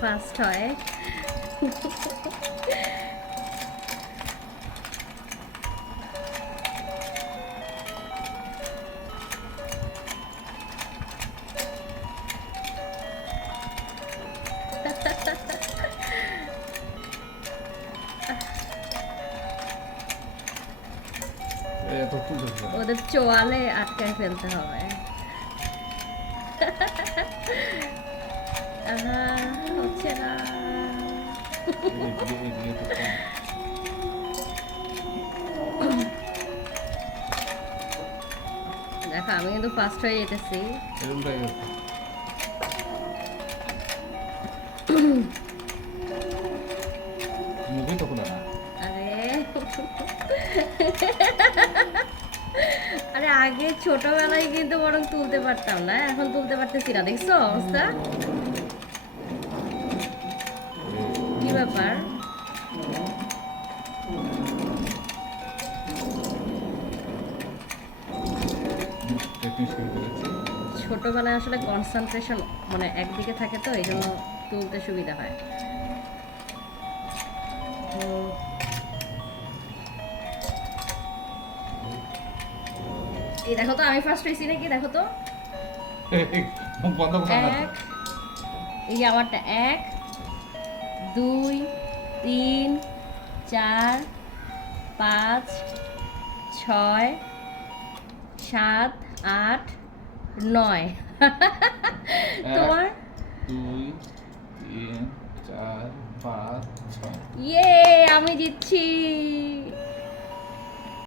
First হয়। ওদের চোয়ালে আটকায় ফেলতে হবে। হচ্ছে না। দেখো আমি কিন্তু ফার্স্ট হয়ে যেতেছি। আরে আগে ছোটবেলায় কিন্তু বরং তুলতে পারতাম না, এখন তুলতে পারতেছি না। দেখছো অবস্থা কি ব্যাপার? ছোটবেলায় আসলে কনসেন্ট্রেশন মানে একদিকে থাকে, তো এই জন্য তুলতে সুবিধা হয়। এই দেখো তো আমি ফার্স্ট হয়েছি নাকি, দেখো তো। এক, এই যে আমারটা 1 2 3 4 5 6 7 8 9। তোমার 2 3 4 5 6। ইয়ে আমি জিতছি।